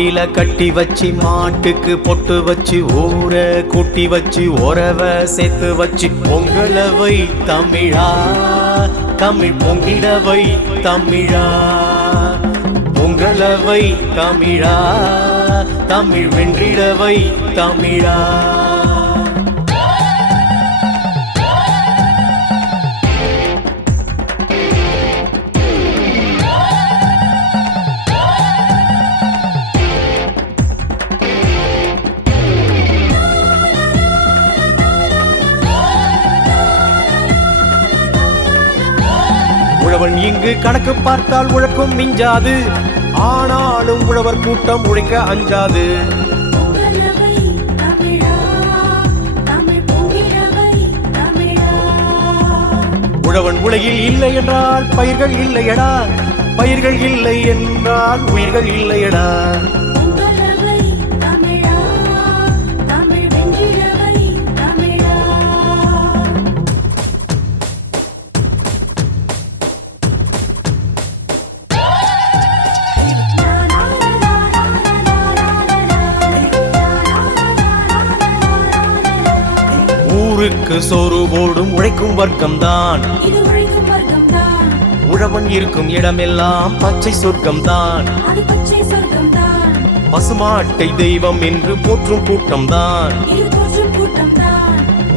மாவில கட்டி வச்சு மாட்டுக்கு பொட்டு வச்சு ஊரை கூட்டி வச்சு உறவ சேர்த்து வச்சு பொங்கலவை தமிழா தமிழ் பொங்கிடவை தமிழா பொங்கலவை தமிழா தமிழ் வென்றிடவை தமிழா. உழவன் இங்கு கணக்கு பார்த்தால் உழைக்கும் மிஞ்சாது, ஆனாலும் உழவர் கூட்டம் உழைக்க அஞ்சாது. உழவன் உலகில் இல்லை என்றால் பயிர்கள் இல்லையடா, பயிர்கள் இல்லை என்றால் உயிர்கள் இல்லையடா. ஊருக்கு சோறு போடும் உழைக்கும் வர்க்கம்தான், உழவன் இருக்கும் இடமெல்லாம் பச்சை சொர்க்கம்தான். பசுமாட்டை தெய்வம் என்று போற்றும் கூட்டம்தான்,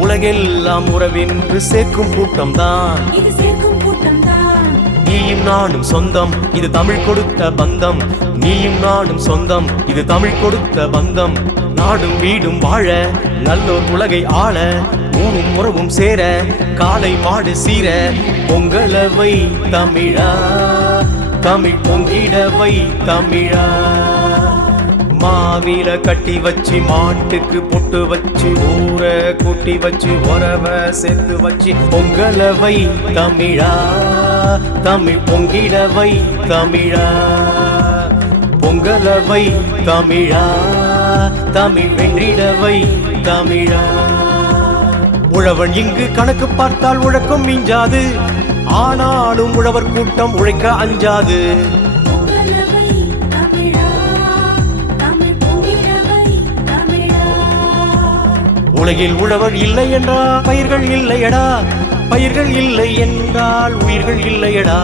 உலகெல்லாம் உறவென்று சேர்க்கும் கூட்டம்தான். நீயும் நானும் சொந்தம், இது தமிழ் கொடுத்த பந்தம். நீயும் நானும் சொந்தம், இது தமிழ் கொடுத்த பந்தம். நாடும் வீடும் வாழ, நல்லோர் உலகை ஆள, ஊரும் உறவும் சேர, காளை மாடு சீர, பொங்கலவை தமிழா தமிழ் பொங்கிடவை தமிழா. மாவில கட்டி வச்சு மாட்டுக்கு பொட்டு வச்சு ஊரை கூட்டி வச்சு உறவ சேர்த்து வச்சு பொங்கலவை தமிழா தமிழ் பொங்கிடவை தமிழா. பொங்கலவை தமிழா தமிழ் வென்றிடவை தமிழா. உழவன் இங்கு கணக்கு பார்த்தால் உழைக்கும் மிஞ்சாது, ஆனாலும் உழவர் கூட்டம் உழைக்க அஞ்சாது. உலகில் உழவர் இல்லை என்றால் பயிர்கள் இல்லையடா, பயிர்கள் இல்லை என்றால் உயிர்கள் இல்லையடா.